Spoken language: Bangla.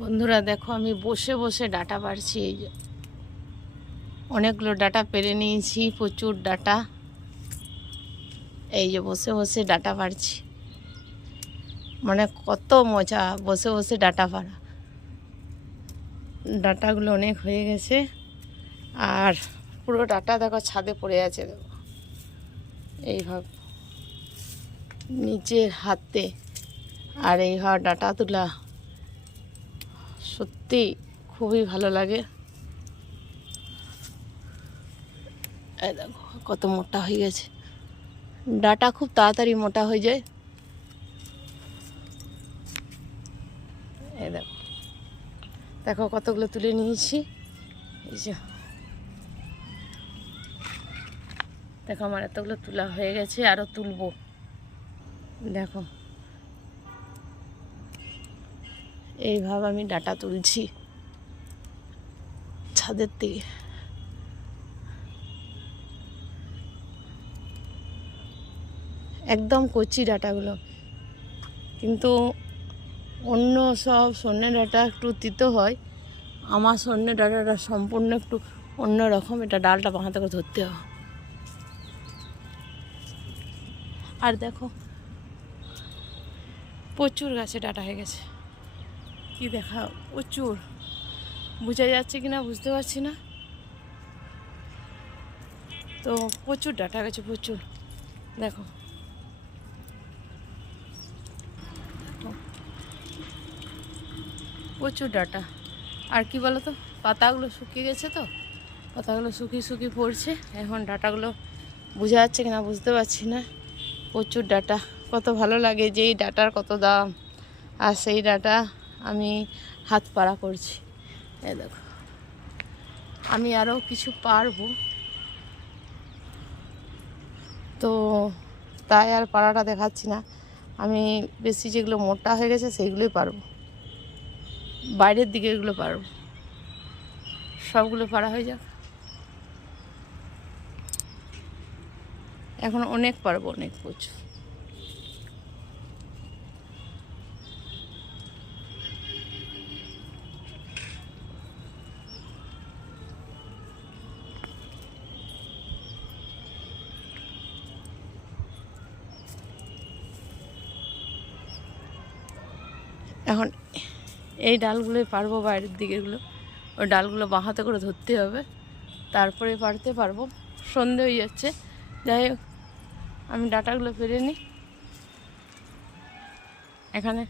বন্ধুরা দেখো, আমি বসে বসে ডাটা পারছি। এই যে অনেকগুলো ডাটা পেরে নিয়েছি, প্রচুর ডাটা। এই যে বসে বসে ডাটা পারছি, মানে কত মজা বসে বসে ডাটা পারা। ডাটাগুলো অনেক হয়ে গেছে, আর পুরো ডাটা দেখো ছাদে পড়ে আছে। দেখো এইভাবে নিচের হাতে, আর এইভাবে ডাটা তোলা সত্যি খুবই ভালো লাগে। এই দেখো কত মোটা হয়ে গেছে। ডাটা খুব তাড়াতাড়ি মোটা হয়ে যায়। এই দেখো দেখো কতগুলো তুলে নিয়েছি। এই যে দেখো আমার এতগুলো তোলা হয়ে গেছে, আরও তুলবো। দেখো এইভাবে আমি ডাটা তুলছি ছাদের থেকে। একদম কচি ডাটাগুলো, কিন্তু অন্য সব সর্ষে ডাটা একটু তিতো হয়, আমার সর্ষে ডাটাটা সম্পূর্ণ একটু অন্য রকম। এটা ডালটা বাঁহাতে করে ধরতে হবে। আর দেখো প্রচুর গাছে ডাটা হয়ে গেছে। কি দেখা, প্রচুর। বোঝা যাচ্ছে কিনা বুঝতে পারছি না, তো প্রচুর ডাটা গেছে, প্রচুর। দেখো প্রচুর ডাটা। আর কি বলো তো, পাতাগুলো শুকিয়ে গেছে, তো পাতাগুলো শুকিয়ে শুকিয়ে পড়ছে। এখন ডাটাগুলো বোঝা যাচ্ছে কিনা বুঝতে পারছি না। প্রচুর ডাটা, কত ভালো লাগে যে এই ডাটার কত দাম, আর সেই ডাটা আমি হাত পাড়া করছি। এই দেখো আমি আরও কিছু পারবো, তো তাই আর পাড়াটা দেখাচ্ছি না। আমি বেশি যেগুলো মোটা হয়ে গেছে সেইগুলোই পারবো, বাইরের দিকে এগুলো পারবো। সবগুলো পাড়া হয়ে যাক, এখন অনেক পারবো, অনেক প্রচুর। এখন এই ডালগুলোই পারবো, বাইরের দিকেগুলো ওই ডালগুলো বাঁ হাতে করে ধরতে হবে, তারপরে পারতে পারবো। সন্ধে হয়ে যাচ্ছে, যাই হোক আমি ডাটাগুলো পেরে নিই। এখানে